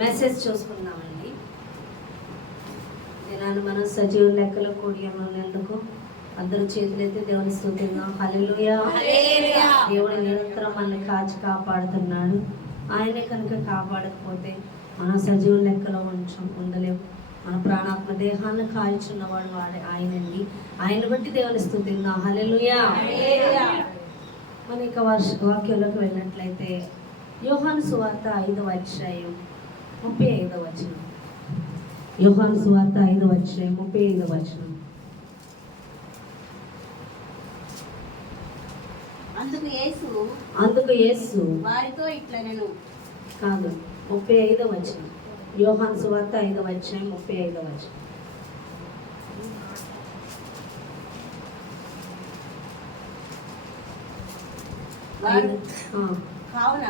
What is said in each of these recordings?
Message చూసుకుందామండి. నేను మనం సజీవ లెక్కలో కూడి ఉన్నందుకు అందరూ చేతులైతే దేవుని స్తుతిద్దాం. హల్లెలూయా. దేవుడు నిరంతరం మనల్ని కాచి కాపాడుతున్నాడు. ఆయనే కనుక కాపాడకపోతే మనం సజీవ లెక్కలో ఉండలేము. మన ప్రాణాత్మ దేహాన్ని కాల్చున్నవాడు వాడే ఆయనండి. ఆయన బట్టి దేవుని స్తుతిద్దాం. హల్లెలూయా. మన ఇక వాక్యంలోకి వెళ్ళినట్లయితే యోహాను సువార్త 5వ అధ్యాయం 35వ వచనం. యోహాను సువార్త 5వ అధ్యాయం 35వ వచనం. అందుకు యేసు వారితో ఇట్లా నేను కాదు 35వ వచనం. యోహాను సువార్త 5వ అధ్యాయం 35వ వచనం. కావున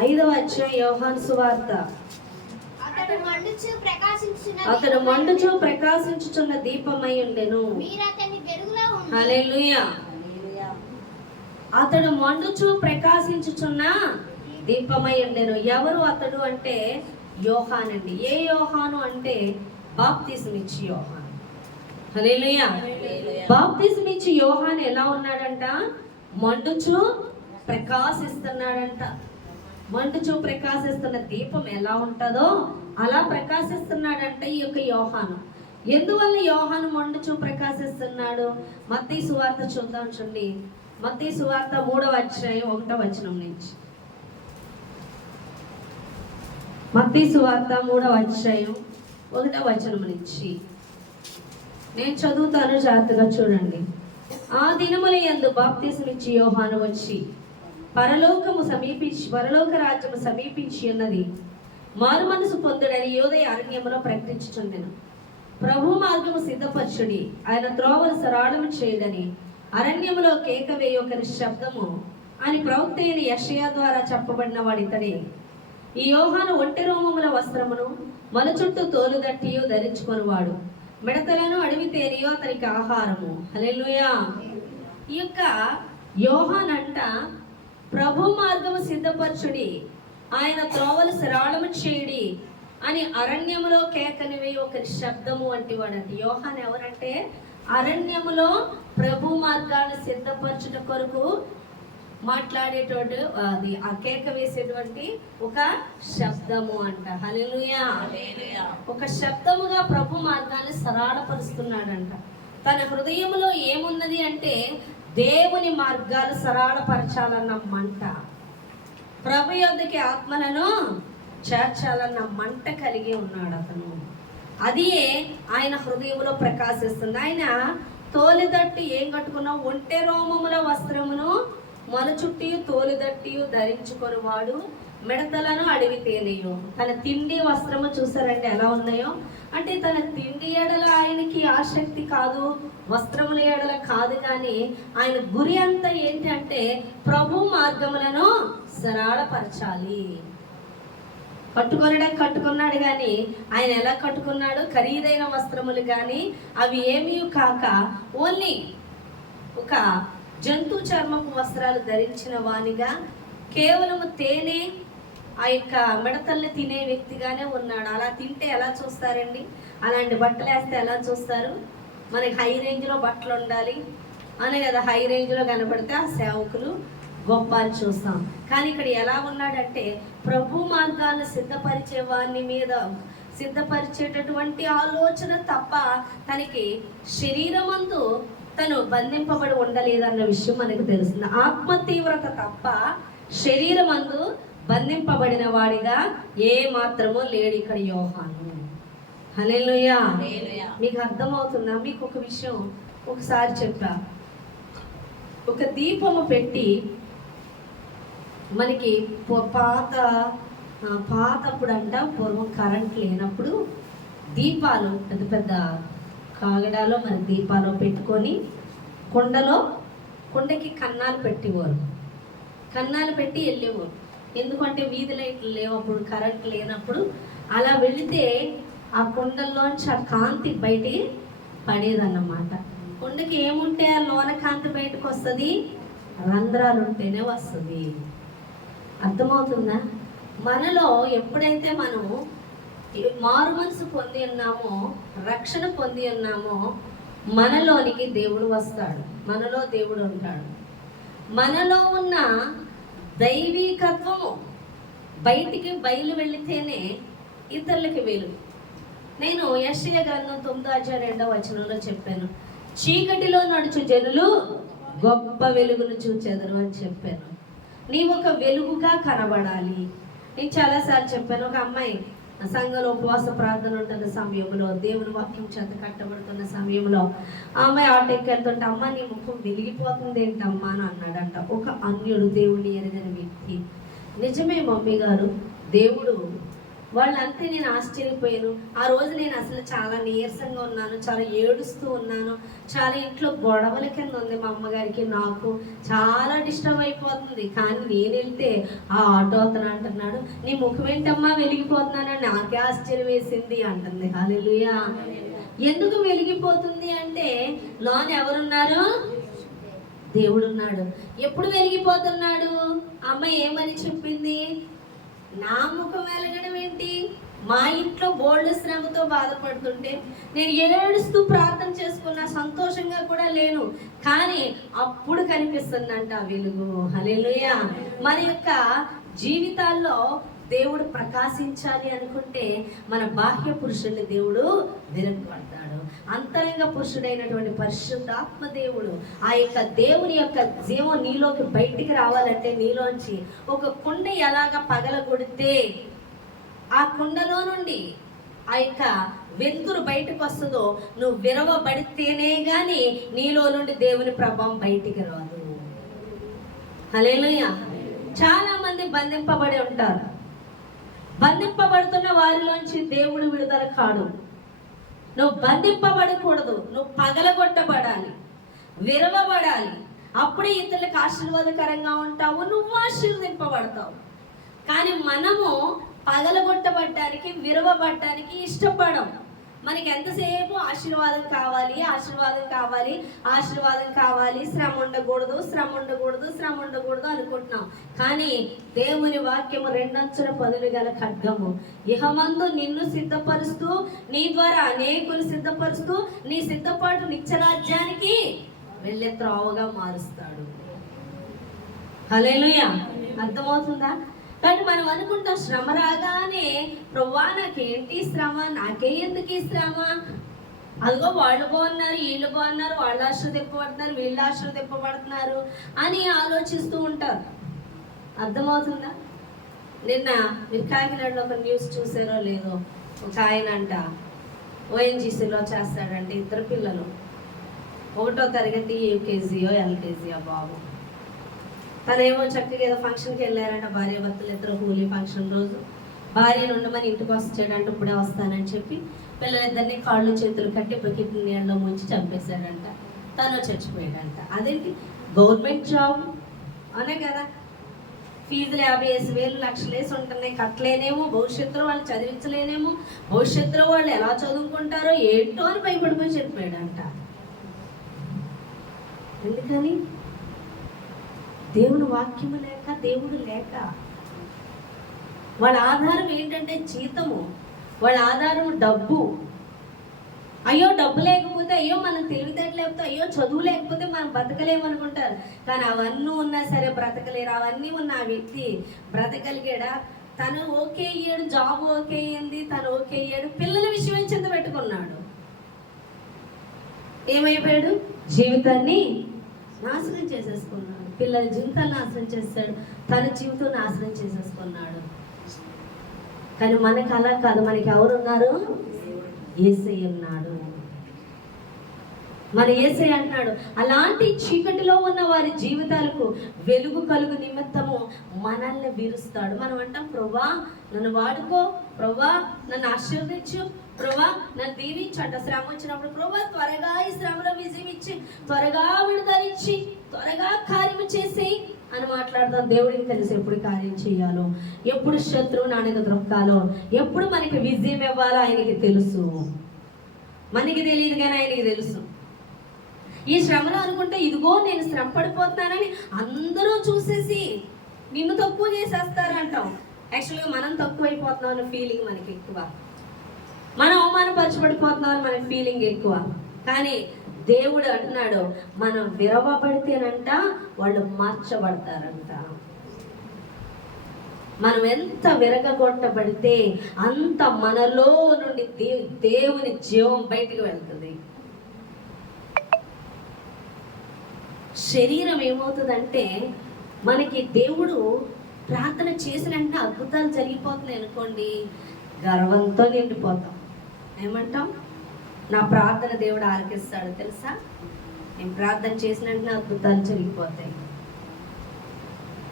5వ అధ్యాయం యోహాను సువార్త. అతడు మండుచు ప్రకాశించుచున్న దీపమై ఉండెను. హల్లెలూయా. అతడు మండుచు ప్రకాశించుచున్న దీపమై ఉండెను. ఎవరు అతడు అంటే యోహాను అండి. ఏ యోహాను అంటే బాప్తిసం ఇచ్చి యోహాను. హల్లెలూయా. బాప్తిసం ఇచ్చి యోహాను ఎలా ఉన్నాడంట? మండుచు ప్రకాశిస్తున్నాడంట. మండుచు ప్రకాశిస్తున్న దీపం ఎలా ఉంటుందో అలా ప్రకాశిస్తున్నాడంట ఈ యొక్క యోహాను. ఎందువల్ల యోహాను మండుచు ప్రకాశిస్తున్నాడు? మత్తయి సువార్త చూద్దాం చూడండి. మత్తయి సువార్త 3వ అధ్యాయం 1వ వచనం నుంచి. మత్తయి సువార్త 3వ అధ్యాయం 1వ వచనం నుంచి నేను చదువుతాను, జాగ్రత్తగా చూడండి. ఆ దినముల యందు బాప్తిసం ఇచ్చి యోహాను వచ్చి పరలోక రాజ్యము సమీపించి ఉన్నది, మారు మనసు పొందుడని యోదయ అరణ్యములో ప్రకటించుచుండెను. ప్రభు మార్గము సిద్ధపరచుడి, ఆయన త్రోవలు సరళము చేయడని అరణ్యములో కేక వేయి ఒకరి శబ్దము అని ప్రవక్త అయిన యెషయా ద్వారా చెప్పబడిన వాడితడే. ఈ యోహాను ఒంటె రోమముల వస్త్రమును మన చుట్టూ తోలుదట్టియు ధరించుకొనివాడు, మిడతలను అడవి తేనియో అతనికి ఆహారము. హల్లెలూయా. ఈ యొక్క యోహాను అంట ప్రభు మార్గము సిద్ధపరచుడి, ఆయన త్రోవలు సరళము చేయడి అని అరణ్యములో కేకనివే ఒకరి శబ్దము వంటి వాడండి. యోహాను ఎవరంటే అరణ్యములో ప్రభు మార్గాన్ని సిద్ధపరచుట కొరకు మాట్లాడేటోడు, అది ఆ కేక వేసేటువంటి ఒక శబ్దము అంట. హల్లెలూయా. ఒక శబ్దముగా ప్రభు మార్గాన్ని సరళపరుస్తున్నాడంట. తన హృదయంలో ఏమున్నది అంటే దేవుని మార్గాలు సరళపరచాలన్న మంట, ప్రభు యొద్దకి ఆత్మలను చేర్చాలన్న మంట కలిగి ఉన్నాడు అతను. అది ఆయన హృదయంలో ప్రకాశిస్తుంది. ఆయన తోలిదట్టి ఏం కట్టుకున్నా? ఒంటె రోమముల వస్త్రమును మొల చుట్టి తోలిదట్టియు ధరించుకొని వాడు, మిడతలను అడవి తేలియు. తన తిండి వస్త్రము చూసారంటే ఎలా ఉన్నాయో అంటే తన తిండి ఎడల ఆయనకి ఆసక్తి కాదు, వస్త్రముల ఎడల కాదు, కానీ ఆయన గురి అంతా ఏంటి అంటే ప్రభు మార్గములను సరళపరచాలి. కట్టుకున్నాడు కానీ ఆయన ఎలా కట్టుకున్నాడు? ఖరీదైన వస్త్రములు కానీ అవి ఏమీ కాక ఓన్లీ ఒక జంతు చర్మపు వస్త్రాలు ధరించిన వానిగా, కేవలము తేనె ఆ యొక్క మిడతల్ని తినే వ్యక్తిగానే ఉన్నాడు. అలా తింటే ఎలా చూస్తారండి? అలాంటి బట్టలు వేస్తే ఎలా చూస్తారు? మనకి హై రేంజ్లో బట్టలు ఉండాలి అనే కదా హై రేంజ్లో కనబడితే ఆ సేవకులు గొప్ప అని చూస్తాం. కానీ ఇక్కడ ఎలా ఉన్నాడంటే ప్రభు మార్గాన్ని సిద్ధపరిచే వాని మీద సిద్ధపరిచేటటువంటి ఆలోచన తప్ప తనకి శరీరమందు తను బంధింపబడి ఉండలేదన్న విషయం మనకు తెలుస్తుంది. ఆత్మ తీవ్రత తప్ప శరీరమందు బంధింపబడిన వాడిగా ఏ మాత్రమో లేడు ఇక్కడ యోహాను. హల్లెలూయా. మీకు అర్థమవుతుందా? మీకు ఒక విషయం ఒకసారి చెప్పా. ఒక దీపము పెట్టి మనకి పాతప్పుడు అంట పూర్వం కరెంట్ లేనప్పుడు దీపాలు పెద్ద పెద్ద కాగడాలో మరి దీపాలు పెట్టుకొని కుండకి కన్నాలు పెట్టేవారు. కన్నాలు పెట్టి వెళ్ళేవారు. ఎందుకంటే వీధి లైట్లు లేవు అప్పుడు, కరెంట్ లేనప్పుడు. అలా వెళితే ఆ కుండల్లోంచి ఆ కాంతి బయటికి పడేదన్నమాట. కుండకి ఏముంటే ఆ లోన కాంతి బయటకు వస్తుంది? రంధ్రాలు ఉంటేనే వస్తుంది. అర్థమవుతుందా? మనలో ఎప్పుడైతే మనం మారు మనసు పొంది ఉన్నామో, రక్షణ పొంది ఉన్నామో, మనలోనికి దేవుడు వస్తాడు, మనలో దేవుడు ఉంటాడు. మనలో ఉన్న దైవీకత్వము బయటికి బయలు వెళితేనే ఇతరులకి వెలుగు. నేను యెషయా గ్రంథం 9:2 చెప్పాను, చీకటిలో నడుచు జనులు గొప్ప వెలుగును చూచెదరు అని చెప్పాను. నీవు ఒక వెలుగుగా కనబడాలి. నేను చాలాసార్లు చెప్పాను, ఒక అమ్మాయి సంఘంలో ఉపవాస ప్రార్థన ఉంటున్న సమయంలో, దేవుని వాక్యం చేత కట్టబడుతున్న సమయంలో ఆ అమ్మాయి ఆటోకి వెళ్తుంటే, అమ్మ నీ ముఖం వెలిగిపోతుంది ఏంటమ్మా అని అన్నాడంట ఒక అన్యుడు, దేవుడిని ఎరగని వ్యక్తి. నిజమే మమ్మీ గారు, దేవుడు వాళ్ళంతే. నేను ఆశ్చర్యపోయాను. ఆ రోజు నేను అసలు చాలా నీరసంగా ఉన్నాను, చాలా ఏడుస్తూ ఉన్నాను, చాలా ఇంట్లో గొడవల కింద ఉంది మా అమ్మగారికి, నాకు చాలా డిస్టర్బ్ అయిపోతుంది. కానీ నేను వెళ్తే ఆ ఆటో అతను అంటున్నాడు, నీ ముఖం ఏంటమ్మా వెలిగిపోతున్నానని. నాకే ఆశ్చర్యం వేసింది అంటుంది. హల్లెలూయా. ఎందుకు వెలిగిపోతుంది అంటే లోన ఎవరున్నారు? దేవుడు ఉన్నాడు. ఎప్పుడు వెలిగిపోతున్నాడు? అమ్మ ఏమని చెప్పింది? నా ముఖం వెలగడం ఏంటి? మా ఇంట్లో బోల్డ్ శ్రమతో బాధపడుతుంటే నేను ఏడుస్తూ ప్రార్థన చేసుకున్నా, సంతోషంగా కూడా లేను, కానీ అప్పుడు కనిపిస్తుందంట ఆ వెలుగు. హల్లెలూయా. మన యొక్క జీవితాల్లో దేవుడు ప్రకాశించాలి అనుకుంటే మన బాహ్య పురుషుల్ని దేవుడు విరగొడతాడు. అంతరంగ పురుషుడైనటువంటి పరిశుద్ధాత్మ దేవుడు, ఆ యొక్క దేవుని యొక్క జీవం నీలోకి బయటికి రావాలంటే, నీలోంచి ఒక కుండ ఎలాగ పగలగొడితే ఆ కుండలో నుండి ఆ యొక్క వెలుతురు బయటకు వస్తుందో, నువ్వు విరవబడితేనే గాని నీలో నుండి దేవుని ప్రభావం బయటికి రాదు. హల్లెలూయా. చాలా మంది బంధింపబడి ఉంటారు. బంధింపబడుతున్న వారిలోంచి దేవుడు విడుదల కాడు. నువ్వు బంధింపబడకూడదు, నువ్వు పగలగొట్టబడాలి, విరవబడాలి. అప్పుడే ఇతరులకు ఆశీర్వాదకరంగా ఉంటావు, నువ్వు ఆశీర్వదింపబడతావు. కానీ మనము పగలగొట్టబడ్డానికి, విరవబడ్డానికి ఇష్టపడం. మనకి ఎంతసేపు ఆశీర్వాదం కావాలి, ఆశీర్వాదం కావాలి, ఆశీర్వాదం కావాలి, శ్రమ ఉండకూడదు, శ్రమ ఉండకూడదు, శ్రమ ఉండకూడదు అనుకుంటున్నాం. కానీ దేవుని వాక్యము 2 అంచుల పదులు గల ఖడ్గము, ఇహమందు నిన్ను సిద్ధపరుస్తూ, నీ ద్వారా అనేకులు సిద్ధపరుస్తూ, నీ సిద్ధపాటు నిత్యరాజ్యానికి వెళ్ళే త్రోవగా మారుస్తాడు. హల్లెలూయా. అర్థమవుతుందా? కానీ మనం అనుకుంటాం శ్రమ రాగానే, ప్రభువా నాకేంటి శ్రమ, నాకే ఎందుకు ఈ శ్రమ, అదిగో వాళ్ళు బాగున్నారు, వీళ్ళు బాగున్నారు, వాళ్ళు ఆశీర్వదింపబడుతున్నారు, వీళ్ళు ఆశీర్వదింపబడుతున్నారు అని ఆలోచిస్తూ ఉంటారు. అర్థమవుతుందా? నిన్న మీరు కాకినాడలో ఒక న్యూస్ చూసారో లేదో, ఒక ఆయన అంట ONGCలో చేస్తాడంటే, 2 పిల్లలు, 1వ తరగతి UKGయో LKGయో బాబు. తనేమో చక్కగా ఏదో ఫంక్షన్కి వెళ్ళారంట, భార్య భర్తలు 2 హోలీ ఫంక్షన్ రోజు. భార్యను ఉండమని ఇంటికి వచ్చాడంట, ఇప్పుడే వస్తానని చెప్పి పిల్లలిద్దరినీ కాళ్ళు చేతులు కట్టి బకెట్ నీళ్ళలో ముంచి చంపేశాడంట. తను చచ్చిపోయాడంట. అదేంటి? గవర్నమెంట్ జాబ్ అనే కదా, ఫీజులు 50,000 లక్షలు వేసి ఉంటున్నాయి, కట్టలేనేమో, భవిష్యత్తులో వాళ్ళు చదివించలేనేమో, భవిష్యత్తులో వాళ్ళు ఎలా చదువుకుంటారో ఏంటో అని భయపడిపోయి చెప్పాడంట. ఎందుకని? దేవుని వాక్యము లేక, దేవుడు లేక. వాళ్ళ ఆధారం ఏంటంటే జీతము, వాళ్ళ ఆధారం డబ్బు. అయ్యో డబ్బు లేకపోతే, అయ్యో మనం తెలివితేటలు లేకపోతే, అయ్యో చదువు లేకపోతే మనం బ్రతకలేమనుకుంటారు. కానీ అవన్నీ ఉన్నా సరే బ్రతకలేరు. అవన్నీ ఉన్న ఆ వ్యక్తి బ్రతకలిగాడా? తను ఓకే అయ్యాడు, జాబ్ ఓకే అయ్యింది, తను ఓకే అయ్యాడు, పిల్లల విషయం చింత పెట్టుకున్నాడు. ఏమైపోయాడు? జీవితాన్ని నాశనం చేసేసుకున్నాడు. పిల్లల జీవితాన్ని నాశనం చేస్తాడు, తన జీవితం నాశనం చేసేసుకున్నాడు. కానీ మనకు అలా కాదు. మనకి ఎవరున్నారు? యేసయ్య ఉన్నాడు. మన యేసయ్య అంటున్నాడు, అలాంటి చీకటిలో ఉన్న వారి జీవితాలకు వెలుగు కలుగు నిమిత్తము మనల్ని విరుస్తాడు. మనం అంటాం, ప్రభువా నన్ను వాడుకో, ప్రభువా నన్ను ఆశీర్వదించు, ప్రభువా నన్ను దీవించు అంట. శ్రమ వచ్చినప్పుడు ప్రభువా త్వరగా ఈ శ్రమలో విజయం ఇచ్చి, త్వరగా విడుదలిచ్చి, త్వరగా కార్యము చేసేయి అని మాట్లాడతాం. దేవుడికి తెలుసు ఎప్పుడు కార్యం చేయాలో, ఎప్పుడు శత్రువు నాణ్యత దొరకాలో, ఎప్పుడు మనకి విజయం ఇవ్వాలో ఆయనకి తెలుసు. మనకి తెలియదు కానీ ఆయనకి తెలుసు. ఈ శ్రమలో అనుకుంటే, ఇదిగో నేను శ్రమ పడిపోతున్నానని అందరూ చూసేసి నిన్ను తక్కువ చేసేస్తారంటాం. యాక్చువల్గా మనం తక్కువైపోతున్నాం అనే ఫీలింగ్ మనకి ఎక్కువ, మనం అవమానపరచబడిపోతున్నాం అని మనకి ఫీలింగ్ ఎక్కువ. కానీ దేవుడు అంటున్నాడు, మనం విరవబడితేనంట వాళ్ళు మార్చబడతారంట. మనం ఎంత విరగగొట్టబడితే అంత మనలో నుండి దేవుని జీవం బయటకు వెళ్తుంది. శరీరం ఏమవుతుందంటే, మనకి దేవుడు ప్రార్థన చేసినంటే అద్భుతాలు జరిగిపోతున్నాయి అనుకోండి, గర్వంతో నిండిపోతాం. ఏమంటాం? నా ప్రార్థన దేవుడు ఆలకిస్తాడు తెలుసా, నేను ప్రార్థన చేసినంటే అద్భుతాలు జరిగిపోతాయి,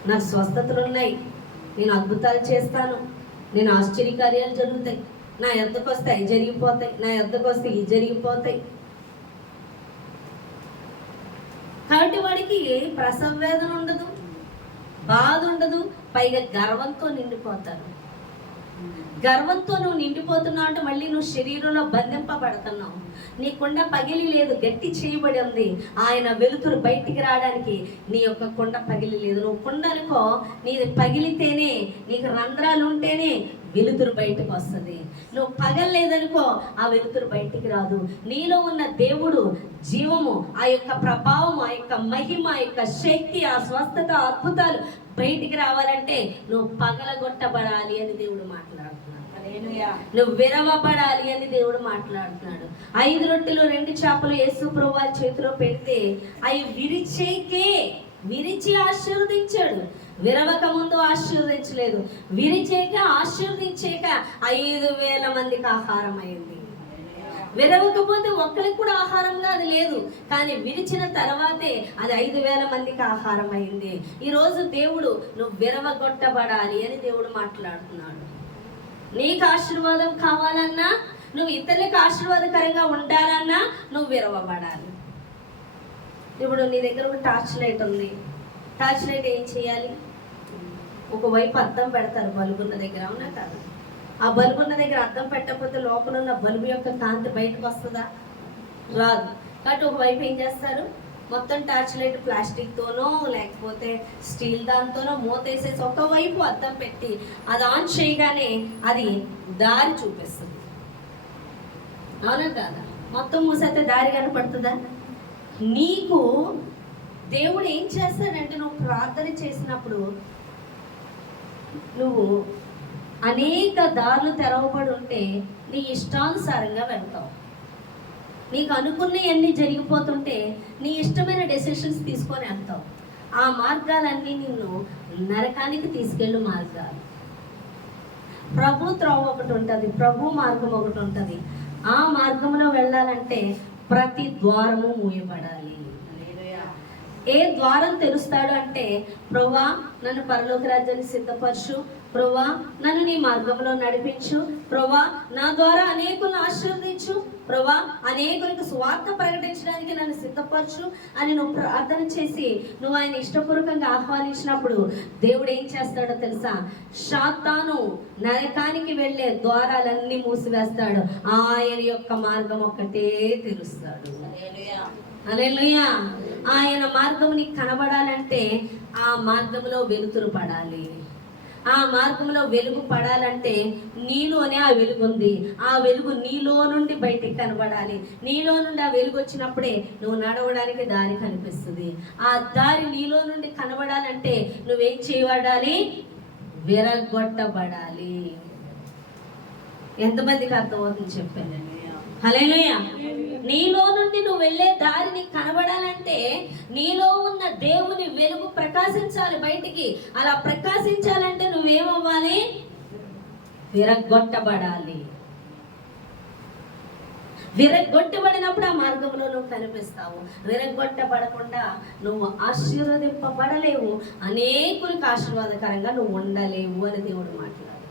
నాకు స్వస్థతలు ఉన్నాయి, నేను అద్భుతాలు చేస్తాను, నేను ఆశ్చర్యకార్యాలు జరుగుతాయి, నా యొద్దకు వస్తే అవి జరిగిపోతాయి, నా యొద్దకు వస్తే ఇవి జరిగిపోతాయి. కాబట్టి వాడికి ప్రసవ వేదన ఉండదు, బాధ ఉండదు, పైగా గర్వంతో నిండిపోతారు. గర్వంతో నువ్వు నిండిపోతున్నావు అంటే మళ్ళీ నువ్వు శరీరంలో బంధింపబడుతున్నావు. నీ కుండ పగిలి లేదు, గట్టి చేయబడి ఉంది. ఆయన వెలుతురు బయటికి రావడానికి నీ యొక్క కుండ పగిలి లేదు. నువ్వు కుండ అనుకో, నీది పగిలితేనే, నీకు రంధ్రాలు ఉంటేనే వెలుతురు బయటకు వస్తుంది. నువ్వు పగలలేదనుకో, ఆ వెలుతురు బయటికి రాదు. నీలో ఉన్న దేవుడు జీవము, ఆ యొక్క ప్రభావం, ఆ యొక్క మహిమ, ఆ యొక్క శక్తి, ఆ స్వస్థత, అద్భుతాలు బయటికి రావాలంటే నువ్వు పగలగొట్టబడాలి అని దేవుడు మాట్లాడుతున్నాడు. నువ్వు విరవబడాలి అని దేవుడు మాట్లాడుతున్నాడు. 5 రొట్టెలు 2 చేపలు యేసు ప్రభువు చేతిలో పెడితే అవి విరిచి ఆశీర్వదించాడు. విరవక ముందు ఆశీర్వదించలేదు, విరిచేక ఆశీర్వదించాక 5,000 మందికి ఆహారం అయింది. విరవకపోతే ఒక్కరికి కూడా ఆహారంగా అది లేదు, కానీ విరిచిన తర్వాతే అది 5,000 మందికి ఆహారం అయింది. ఈరోజు దేవుడు నువ్వు విరవగొట్టబడాలి అని దేవుడు మాట్లాడుతున్నాడు. నీకు ఆశీర్వాదం కావాలన్నా, నువ్వు ఇతరులకు ఆశీర్వాదకరంగా ఉండాలన్నా నువ్వు విరవబడాలి. ఇప్పుడు నీ దగ్గర ఒక టార్చ్ లైట్ ఉంది. టార్చ్ లైట్ ఏం చేయాలి? ఒకవైపు అద్దం పెడతారు బల్బున్న దగ్గర, అవునా కాదు? ఆ బల్బున్న దగ్గర అద్దం పెట్టకపోతే లోపల ఉన్న బల్బు యొక్క కాంతి బయటకు వస్తుందా? రాదు. కాబట్టి ఒకవైపు ఏం చేస్తారు, మొత్తం టార్చ్ లైట్ ప్లాస్టిక్తోనో లేకపోతే స్టీల్ దాంతోనో మూతేసేసి ఒకవైపు అద్దం పెట్టి అది ఆన్ చేయగానే అది దారి చూపిస్తుంది, అవునా కాదా? మొత్తం మూసైతే దారి కనపడుతుందా? నీకు దేవుడు ఏం చేస్తాడంటే, నువ్వు ప్రార్థన చేసినప్పుడు నువ్వు అనేక దారులు తెరవబడి ఉంటే నీ ఇష్టానుసారంగా వెళ్తావు. నీకు అనుకున్నవన్నీ జరిగిపోతుంటే నీ ఇష్టమైన డెసిషన్స్ తీసుకొని వెళ్తావు. ఆ మార్గాలన్నీ నిన్ను నరకానికి తీసుకెళ్ళు మార్గాలు. ప్రభు త్రోవ ఒకటి ఉంటుంది, ప్రభు మార్గం ఒకటి ఉంటుంది. ఆ మార్గంలో వెళ్ళాలంటే ప్రతి ద్వారము మూయబడాలి. ఏ ద్వారం తెరుస్తాడు అంటే, ప్రభువా నన్ను పరలోక రాజ్యాన్ని సిద్ధపరచు, ప్రభువా నన్ను నీ మార్గంలో నడిపించు, ప్రభువా నా ద్వారా అనేకులను ఆశీర్వదించు, ప్రభువా అనేకులకు స్వార్థ ప్రకటించడానికి నన్ను సిద్ధపరచు అని నువ్వు ప్రార్థన చేసి నువ్వు ఆయన ఇష్టపూర్వకంగా ఆహ్వానించినప్పుడు దేవుడు ఏం చేస్తాడో తెలుసా? సాతాను నరకానికి వెళ్ళే ద్వారాలన్నీ మూసివేస్తాడు, ఆయన యొక్క మార్గం ఒక్కటే తెరుస్తాడు. హల్లెలూయా. ఆయన మార్గం నీకు కనబడాలంటే ఆ మార్గంలో వెలుతురు పడాలి. ఆ మార్గంలో వెలుగు పడాలంటే నీలోనే ఆ వెలుగు ఉంది. ఆ వెలుగు నీలో నుండి బయటికి కనబడాలి. నీలో నుండి ఆ వెలుగు వచ్చినప్పుడే నువ్వు నడవడానికి దారి కనిపిస్తుంది. ఆ దారి నీలో నుండి కనబడాలంటే నువ్వేం చేయబడాలి? విరగొట్టబడాలి. ఎంతమందికి అర్థమవుతుంది చెప్పాను? హల్లెలూయా. నీలో నుండి నువ్వు వెళ్ళే దారి నీకు కనబడాలంటే నీలో ఉన్న దేవుని వెలుగు ప్రకాశించాలి బయటికి. అలా ప్రకాశించాలంటే నువ్వేమవ్వాలి? విరగొట్టబడాలి. విరగొట్టబడినప్పుడు ఆ మార్గంలో నువ్వు కనిపిస్తావు. విరగొట్టబడకుండా నువ్వు ఆశీర్వదింపబడలేవు, అనేకులకు ఆశీర్వాదకరంగా నువ్వు ఉండలేవు అని దేవుడు మాట్లాడు.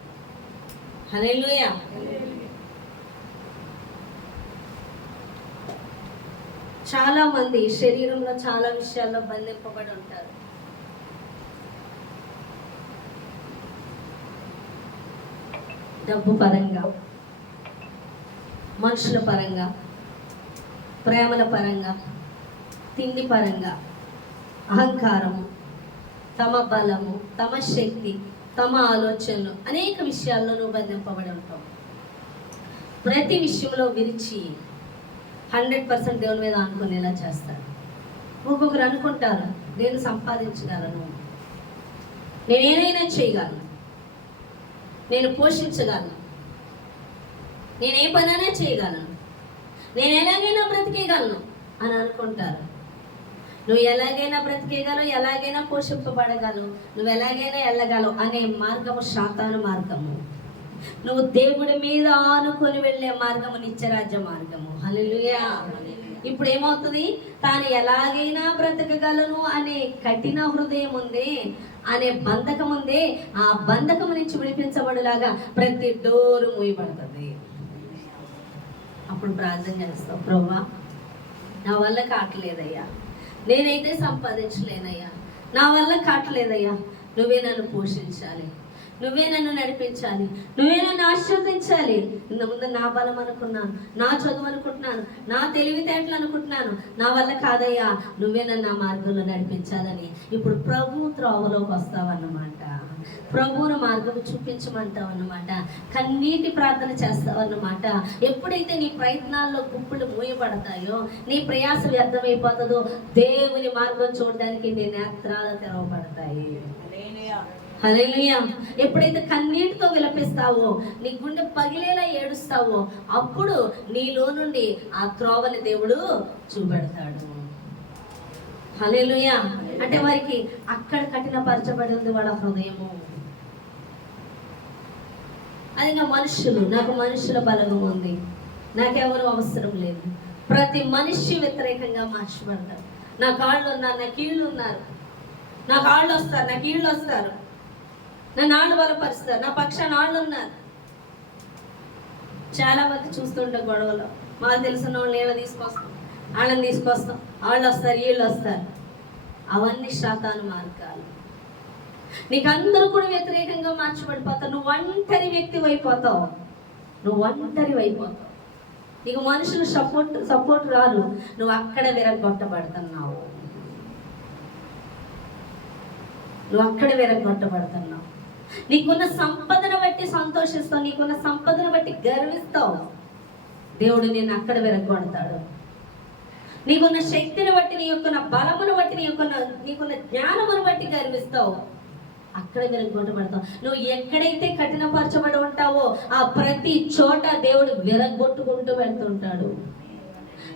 హల్లెలూయా. చాలా మంది శరీరంలో చాలా విషయాల్లో బంధింపబడి ఉంటారు. డబ్బు పరంగా, మనుషుల పరంగా, ప్రేమల పరంగా, తిండి పరంగా, అహంకారము, తమ బలము, తమ శక్తి, తమ ఆలోచనలు, అనేక విషయాల్లో నువ్వు బంధింపబడి ఉంటావు. ప్రతి విషయంలో విరిచి 100% దేవుని మీద అనుకునేలా చేస్తాడు. ఒక్కొక్కరు అనుకుంటారు, నేను సంపాదించగలను, నేనేదైనా చేయగలను, నేను పోషించగలను, నేను ఏ పనైనా చేయగలను, నేను ఎలాగైనా బ్రతికేయగలను అని అనుకుంటారు. నువ్వు ఎలాగైనా బ్రతికేయగలవు, ఎలాగైనా పోషింపబడగలవు, నువ్వు ఎలాగైనా వెళ్ళగలవు అనే మార్గము సాతాను మార్గము. నువ్వు దేవుడి మీద ఆనుకొని వెళ్ళే మార్గము నిత్యరాజ్య మార్గము. హల్లెలూయా. ఇప్పుడు ఏమవుతుంది? తాను ఎలాగైనా బ్రతకగలను అనే కఠిన హృదయం ఉంది, అనే బంధకం ఉంది. ఆ బంధకం నుంచి విడిపించబడేలాగా ప్రతి డోరు మూయబడుతుంది. అప్పుడు ప్రార్థన చేస్తావు, ప్రభువా నా వల్ల కావట్లేదయ్యా, నేనైతే సంపాదించలేనయ్యా, నా వల్ల కావట్లేదయ్యా, నువ్వే నన్ను పోషించాలి, నువ్వే నన్ను నడిపించాలి, నువ్వే నన్ను ఆశీర్వదించాలి. ముందు నా బలం అనుకున్నాను, నా చదువు అనుకుంటున్నాను, నా తెలివితేటలు అనుకుంటున్నాను, నా వల్ల కాదయ్యా, నువ్వే నన్ను ఆ మార్గంలో నడిపించాలని ఇప్పుడు ప్రభు త్రోవలోకి వస్తావన్నమాట. ప్రభువును మార్గం చూపించమంటావు అన్నమాట. కన్నీటి ప్రార్థన చేస్తావు అన్నమాట. ఎప్పుడైతే నీ ప్రయత్నాల్లో గుప్పులు మూయబడతాయో, నీ ప్రయాస వ్యర్థమైపోతుందో, దేవుని మార్గం చూడడానికి నీ నేత్రాలు తెరవబడతాయి. హల్లెలూయా. ఎప్పుడైతే కన్నీటితో విలపిస్తావో, నీ గుండె పగిలేలా ఏడుస్తావో, అప్పుడు నీలో నుండి ఆ త్రోవని దేవుడు చూపెడతాడు. హల్లెలూయా. అంటే వారికి అక్కడ కఠినపరచబడి ఉంది వాళ్ళ హృదయము. అది నా మనుషులు, నాకు మనుషుల బలగం ఉంది, నాకెవరు అవసరం లేదు. ప్రతి మనిషి వ్యతిరేకంగా మార్చబడతారు. నా కాళ్ళు ఉన్నారు, నా కీళ్ళు ఉన్నారు, నా కాళ్ళు వస్తారు, నా కీళ్ళు వస్తారు, నా నాళ్ళు బలపరుస్తారు, నా పక్షాన వాళ్ళు ఉన్నారు. చాలా మంది చూస్తుంటే గొడవలో మాకు తెలిసిన వాళ్ళు ఏమైనా తీసుకొస్తాం, వాళ్ళని తీసుకొస్తాం, వాళ్ళు వస్తారు, వీళ్ళు వస్తారు. అవన్నీ సాతాను మార్గాలు. నీకు అందరూ కూడా వ్యతిరేకంగా మార్చబడిపోతావు. నువ్వు ఒంటరి వ్యక్తి అయిపోతావు, నువ్వు ఒంటరి అయిపోతావు. నీకు మనుషులు సపోర్ట్ రాదు, నువ్వు అక్కడ విరగొట్టబడుతున్నావు, నువ్వు అక్కడ విరగొట్టబడుతున్నావు. నీకున్న సంపదను బట్టి సంతోషిస్తావు, నీకున్న సంపదను బట్టి గర్విస్తావు. దేవుడు నేను అక్కడ విరగొడతాడు. నీకున్న శక్తిని బట్టి, నీ యొక్క బలమును బట్టి, నీకున్న జ్ఞానమును బట్టి గర్విస్తావు. అక్కడ విరగొట్టబడతావు. నువ్వు ఎక్కడైతే కఠినపరచబడి ఉంటావో ఆ ప్రతి చోట దేవుడు విరగొట్టుకుంటూ వెళ్తుంటాడు.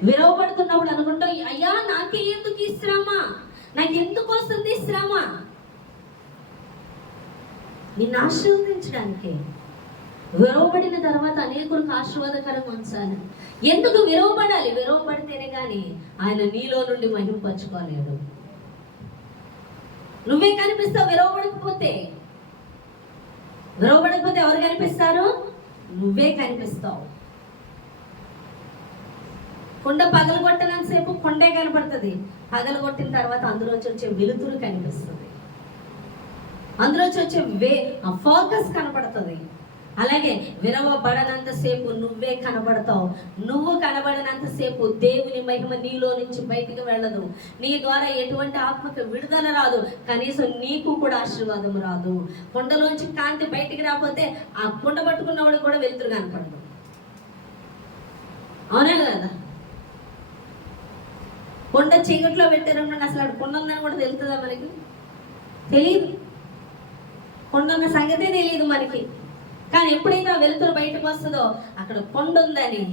విరవబడుతున్నప్పుడు అనుకుంటావు, అయ్యా నాకే ఎందుకు ఈ శ్రమ, నాకు ఎందుకు వస్తుంది శ్రమ? నిన్ను ఆశీర్వదించడానికి. విరవబడిన తర్వాత అనేకులకు ఆశీర్వాదకరంగా ఉంచాలి. ఎందుకు విరవబడాలి? విరవబడితేనే కానీ ఆయన నీలో నుండి మహింపరచుకోలేడు. నువ్వే కనిపిస్తావు. విరవబడకపోతే ఎవరు కనిపిస్తారు? నువ్వే కనిపిస్తావు. కుండ పగలగొట్టనంతసేపు కొండే కనపడుతుంది, పగలగొట్టిన తర్వాత అందులోంచి వచ్చే వెలుతురు కనిపిస్తుంది, అందులోంచి వచ్చే ఫోకస్ కనపడుతుంది. అలాగే విరవబడనంతసేపు నువ్వే కనబడతావు. నువ్వు కనబడినంతసేపు దేవుని మహిమ నీలో నుంచి బయటికి వెళ్ళదు. నీ ద్వారా ఎటువంటి ఆత్మకు విడుదల రాదు, కనీసం నీకు కూడా ఆశీర్వాదం రాదు. కొండలోంచి కాంతి బయటికి రాకపోతే ఆ కుండ పట్టుకున్నవాడు కూడా వెలుతురు కనపడదు. అవునా కదా? కొండ చీకట్లో పెట్టారనుకోండి, అసలు అక్కడ కొండ ఉందని కూడా తెలుస్తుందా మనకి? తెలియదు. కొండ ఉన్న సంగతే తెలియదు మనకి. కానీ ఎప్పుడైతే ఆ వెలుతురు బయటకు వస్తుందో అక్కడ కొండ ఉందని